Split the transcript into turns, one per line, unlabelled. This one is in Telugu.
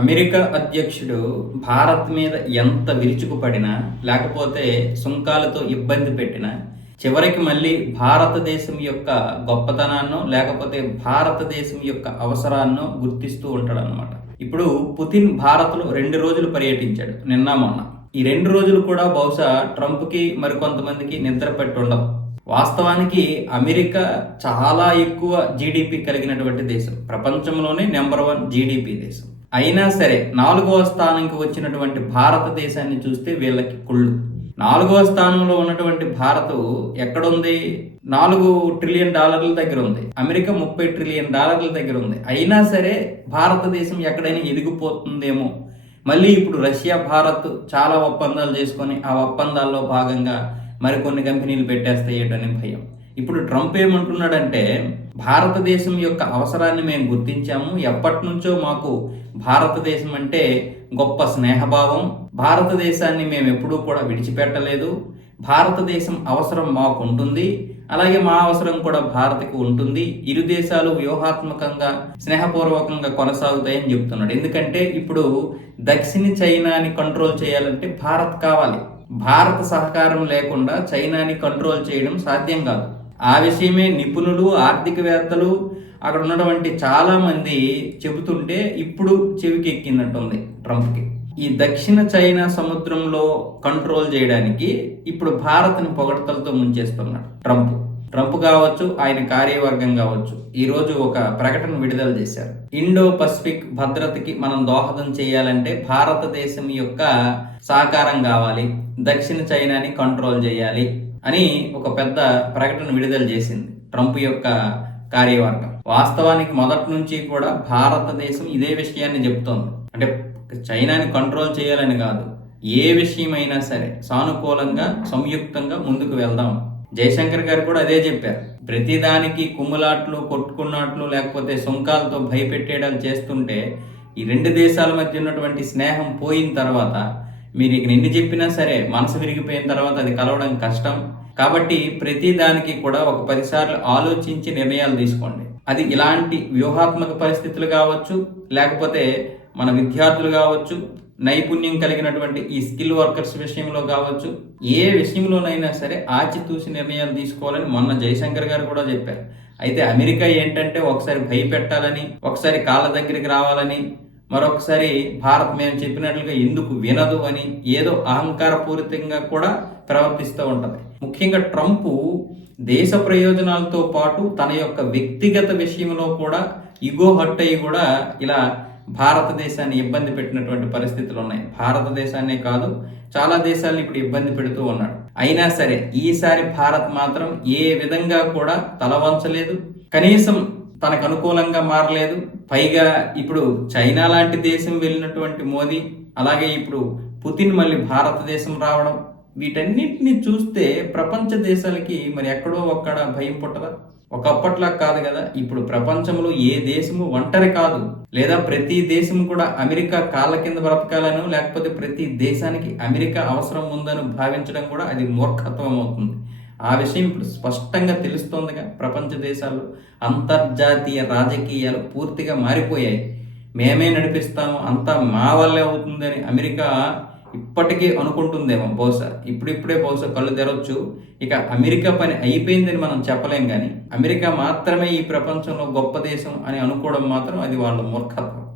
అమెరికా అధ్యక్షుడు భారత్ మీద ఎంత విరుచుకుపడినా లేకపోతే సుంకాలతో ఇబ్బంది పెట్టినా చివరికి మళ్ళీ భారతదేశం యొక్క గొప్పతనాన్నో లేకపోతే భారతదేశం యొక్క అవసరాన్నో గుర్తిస్తూ ఉంటాడు అనమాట ఇప్పుడు పుతిన్ భారత్లో రెండు రోజులు పర్యటించాడు నిన్న మొన్న. ఈ రెండు రోజులు కూడా బహుశా ట్రంప్కి మరికొంతమందికి నిద్ర పెట్టి ఉండవు వాస్తవానికి అమెరికా చాలా ఎక్కువ జీడిపి కలిగినటువంటి దేశం. ప్రపంచంలోనే నెంబర్ వన్ జీడిపి దేశం. అయినా సరే నాలుగవ స్థానంకి వచ్చినటువంటి భారతదేశాన్ని చూస్తే వీళ్ళకి కుళ్ళు. నాలుగవ స్థానంలో ఉన్నటువంటి భారత్ ఎక్కడుంది? నాలుగు ట్రిలియన్ డాలర్ల దగ్గర ఉంది. అమెరికా ముప్పై ట్రిలియన్ డాలర్ల దగ్గర ఉంది. అయినా సరే భారతదేశం ఎక్కడైనా ఎదిగిపోతుందేమో? మళ్ళీ ఇప్పుడు రష్యా భారత్ చాలా ఒప్పందాలు చేసుకొని ఆ ఒప్పందాల్లో భాగంగా మరికొన్ని కంపెనీలు పెట్టేస్తాయేటని భయం. ఇప్పుడు ట్రంప్ ఏమంటున్నాడంటే భారతదేశం యొక్క అవసరాన్ని మేము గుర్తించాము. ఎప్పటి నుంచో మాకు భారతదేశం అంటే గొప్ప స్నేహభావం. భారతదేశాన్ని మేము ఎప్పుడూ కూడా విడిచిపెట్టలేదు. భారతదేశం అవసరం మాకు ఉంటుంది. అలాగే మా అవసరం కూడా భారత్కు ఉంటుంది. ఇరు దేశాలు వ్యూహాత్మకంగా స్నేహపూర్వకంగా కొనసాగుతాయని చెప్తున్నాడు. ఎందుకంటే ఇప్పుడు దక్షిణ చైనాని కంట్రోల్ చేయాలంటే భారత్ కావాలి. భారత సహకారం లేకుండా చైనాని కంట్రోల్ చేయడం సాధ్యం కాదు. ఆ విషయమే నిపుణులు ఆర్థికవేత్తలు అక్కడ ఉన్నటువంటి చాలామంది చెబుతుంటే ఇప్పుడు చెవికి ఎక్కినట్టుంది ట్రంప్కి. ఈ దక్షిణ చైనా సముద్రంలో కంట్రోల్ చేయడానికి ఇప్పుడు భారత్ని పొగడతలతో ముంచేస్తున్నాడు ట్రంప్. ట్రంప్ కావచ్చు ఆయన కార్యవర్గం కావచ్చు ఈరోజు ఒక ప్రకటన విడుదల చేశారు. ఇండో పసిఫిక్ భద్రతకి మనం దోహదం చేయాలంటే భారతదేశం యొక్క సహకారం కావాలి దక్షిణ చైనాని కంట్రోల్ చేయాలి. అని ఒక పెద్ద ప్రకటన విడుదల చేసింది ట్రంప్ యొక్క కార్యవర్గం. వాస్తవానికి మొదటి నుంచి కూడా భారతదేశం ఇదే విషయాన్ని చెప్తోంది అంటే చైనాని కంట్రోల్ చేయాలని కాదు ఏ విషయమైనా సరే సానుకూలంగా సంయుక్తంగా ముందుకు వెళ్దాం. జయశంకర్ గారు కూడా అదే చెప్పారు. ప్రతిదానికి కుమ్ములాట్లు కొట్టుకున్నట్లు లేకపోతే సుంకాలతో భయపెట్టేయడాలు చేస్తుంటే ఈ రెండు దేశాల మధ్య ఉన్నటువంటి స్నేహం పోయిన తర్వాత మీరు ఇక ఎన్ని చెప్పినా సరే మనసు విరిగిపోయిన తర్వాత అది కలవడం కష్టం. కాబట్టి ప్రతి దానికి కూడా ఒక పదిసార్లు ఆలోచించి నిర్ణయాలు తీసుకోండి. అది ఇలాంటి వ్యూహాత్మక పరిస్థితులు కావచ్చు లేకపోతే మన విద్యార్థులు కావచ్చు నైపుణ్యం కలిగినటువంటి ఈ స్కిల్ వర్కర్స్ విషయంలో కావచ్చు ఏ విషయంలోనైనా సరే ఆచితూసి నిర్ణయాలు తీసుకోవాలని మొన్న జయశంకర్ గారు కూడా చెప్పారు. అయితే అమెరికా ఏంటంటే ఒకసారి భయపెట్టాలని ఒకసారి కాళ్ళ దగ్గరికి రావాలని మరొకసారి భారత్ మేము చెప్పినట్లుగా ఎందుకు వినదు అని ఏదో అహంకారపూరితంగా కూడా ప్రవర్తిస్తూ ఉంటుంది. ముఖ్యంగా ట్రంప్ దేశ ప్రయోజనాలతో పాటు తన యొక్క వ్యక్తిగత విషయంలో కూడా ఇగో హట్ అయ్యి కూడా ఇలా భారతదేశాన్ని ఇబ్బంది పెట్టినటువంటి పరిస్థితులు ఉన్నాయి. భారతదేశాన్నే కాదు చాలా దేశాలను ఇప్పుడు ఇబ్బంది పెడుతూ ఉన్నాడు. అయినా సరే ఈసారి భారత్ మాత్రం ఏ విధంగా కూడా తల వంచలేదు కనీసం తనకు అనుకూలంగా మారలేదు. పైగా ఇప్పుడు చైనా లాంటి దేశం వెళ్ళినటువంటి మోదీ అలాగే ఇప్పుడు పుతిన్ మళ్ళీ భారతదేశం రావడం వీటన్నిటిని చూస్తే ప్రపంచ దేశాలకి మరి ఎక్కడో ఒక్కడ భయం పుట్టదా? ఒకప్పట్లా కాదు కదా. ఇప్పుడు ప్రపంచంలో ఏ దేశము ఒంటరి కాదు. లేదా ప్రతి దేశం కూడా అమెరికా కాళ్ళ కింద బ్రతకాలను లేకపోతే ప్రతి దేశానికి అమెరికా అవసరం ఉందని భావించడం కూడా అది మూర్ఖత్వం అవుతుంది. ఆ విషయం ఇప్పుడు స్పష్టంగా తెలుస్తోందిగా. ప్రపంచ దేశాలు అంతర్జాతీయ రాజకీయాలు పూర్తిగా మారిపోయాయి. మేమే నడిపిస్తాము అంతా మా వల్లే అవుతుందని అమెరికా ఇప్పటికే అనుకుంటుందేమో బహుశా. ఇప్పుడిప్పుడే బహుశా కళ్ళు తెరవచ్చు. ఇక అమెరికా పని అయిపోయిందని మనం చెప్పలేం కానీ అమెరికా మాత్రమే ఈ ప్రపంచంలో గొప్ప దేశం అని అనుకోవడం మాత్రం అది వాళ్ళ మూర్ఖత్వం.